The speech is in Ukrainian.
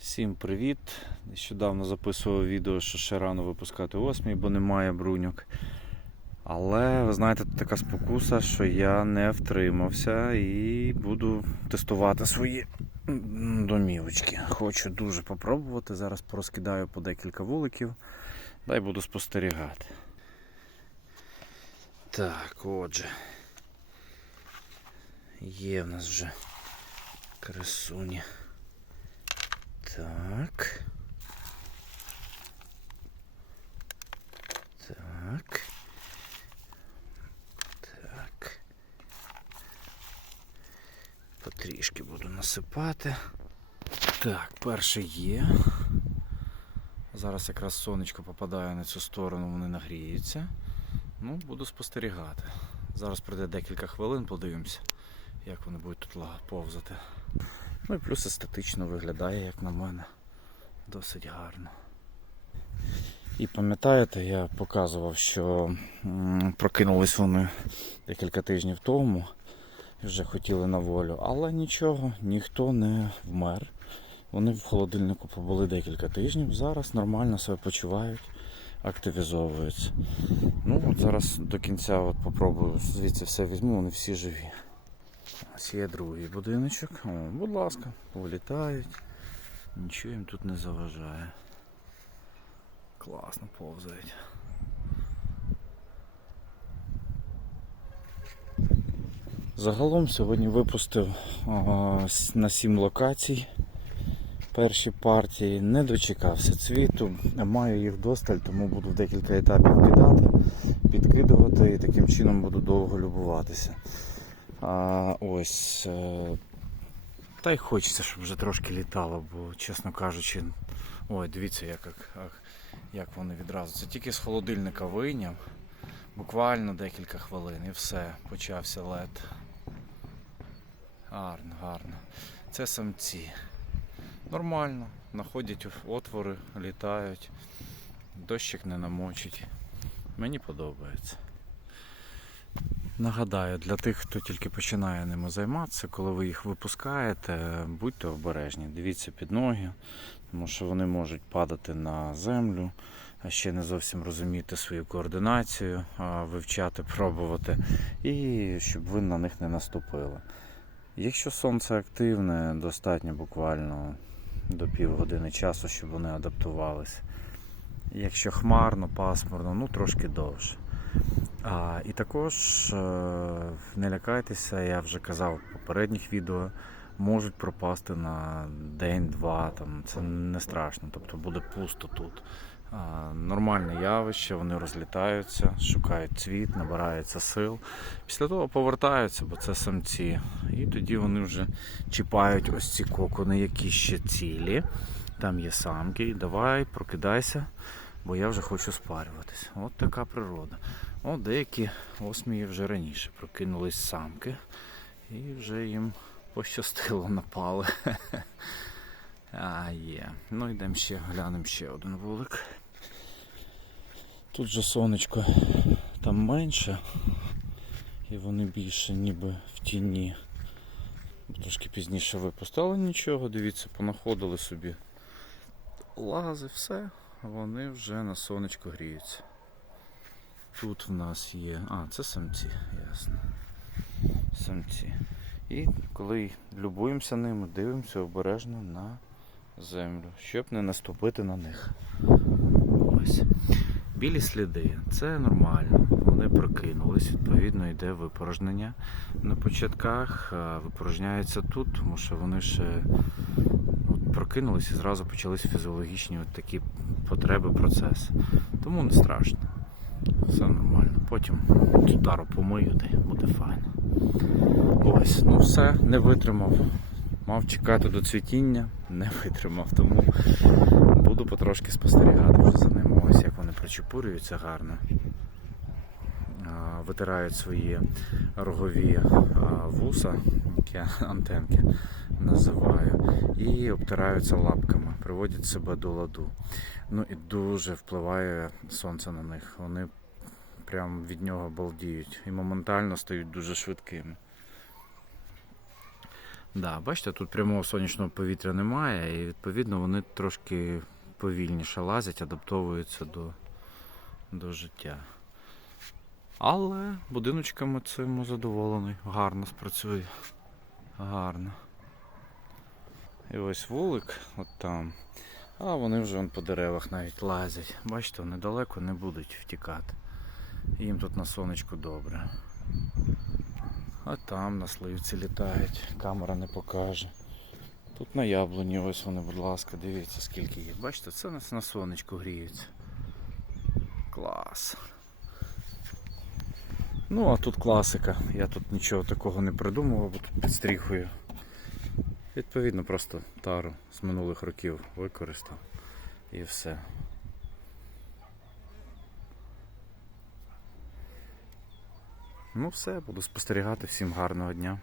Всім привіт! Нещодавно записував відео, що ще рано випускати осмій, бо немає бруньок. Але ви знаєте, тут така спокуса, що я не втримався і буду тестувати свої домівочки. Хочу дуже попробувати. Зараз порозкидаю по декілька вуликів, дай буду спостерігати. Так, отже. Є в нас вже красуні. Так. Так. Так. Потрішки буду насипати. Так, перший є. Зараз якраз сонечко попадає на цю сторону, вони нагріються. Ну, буду спостерігати. Зараз пройде декілька хвилин, подивимося, як вони будуть тут повзати. Ну і плюс естетично виглядає, як на мене. Досить гарно. І пам'ятаєте, я показував, що прокинулись вони декілька тижнів тому і вже хотіли на волю, але нічого, ніхто не вмер. Вони в холодильнику побули декілька тижнів, зараз нормально себе почувають, активізовуються. Ну от зараз до кінця от попробую звідси все візьму, вони всі живі. Ось є другий будиночок. О, будь ласка, вилітають. Нічого їм тут не заважає. Класно повзають. Загалом сьогодні випустив а, на 7 локацій перші партії. Не дочекався цвіту. Маю їх досталь, тому буду в декілька етапів кидати, підкидувати і таким чином буду довго любуватися. А, ось. е, Та й хочеться, щоб вже трошки літало, бо, чесно кажучи, ой, дивіться, як, як, як вони відразу. Це тільки з холодильника вийняв. Буквально декілька хвилин і все, почався лед. Гарно, гарно. Це самці. Нормально. Знаходять отвори, літають, дощик не намочить. Мені подобається. Нагадаю, для тих, хто тільки починає ними займатися, коли ви їх випускаєте, будьте обережні, дивіться під ноги, тому що вони можуть падати на землю, а ще не зовсім розуміти свою координацію, вивчати, пробувати, і щоб ви на них не наступили. Якщо сонце активне, достатньо буквально до півгодини часу, щоб вони адаптувалися. Якщо хмарно, пасмурно, ну трошки довше. А, і також е, не лякайтеся, я вже казав в попередніх відео, можуть пропасти на день-два, там, це не страшно, тобто буде пусто тут. А, нормальне явище, вони розлітаються, шукають цвіт, набираються сил. Після того повертаються, бо це самці. І тоді вони вже чіпають ось ці кокони, які ще цілі. Там є самки, і давай, прокидайся, бо я вже хочу спарюватися. От така природа. О, деякі осмії вже раніше прокинулись самки і вже їм пощастило, напали. А, є. Ну йдемо ще, глянемо ще один вулик. Тут же сонечко там менше, і вони більше ніби в тіні. Трошки пізніше випустили, нічого, дивіться, понаходили собі лази, все, вони вже на сонечко гріються. Тут в нас є. А, це самці, ясно. Самці. І коли любуємося ними, дивимося обережно на землю, щоб не наступити на них. Ось. Білі сліди, це нормально. Вони прокинулись, відповідно йде випорожнення. На початках випорожняється тут, тому що вони ще от, прокинулись і зразу почались фізіологічні от такі потреби, процеси. Тому не страшно. Все нормально. Потім тару помию, й буде файно. Ось, ну все, не витримав. Мав чекати до цвітіння, не витримав, тому буду потрошки спостерігати за ними. Ось як вони причепурюються гарно. Витирають свої рогові вуса, антенки називаю, і обтираються лапками, приводять себе до ладу. Ну і дуже впливає сонце на них. Вони прям від нього балдіють і моментально стають дуже швидкими. Да, бачите, тут прямого сонячного повітря немає, і відповідно вони трошки повільніше лазять, адаптовуються до, до життя. Але будиночками цим задоволений. Гарно спрацює. Гарно. І ось вулик, от там. А вони вже вон по деревах навіть лазять. Бачите, вони далеко не будуть втікати. Їм тут на сонечку добре. А там на сливці літають, камера не покаже. Тут на яблуні, ось вони, будь ласка, дивіться, скільки їх. Бачите, це нас на сонечку гріються. Клас. Ну, а тут класика. Я тут нічого такого не придумував, бо тут під стріхою. Відповідно, просто тару з минулих років використав і все. Ну все, буду спостерігати. Всім гарного дня.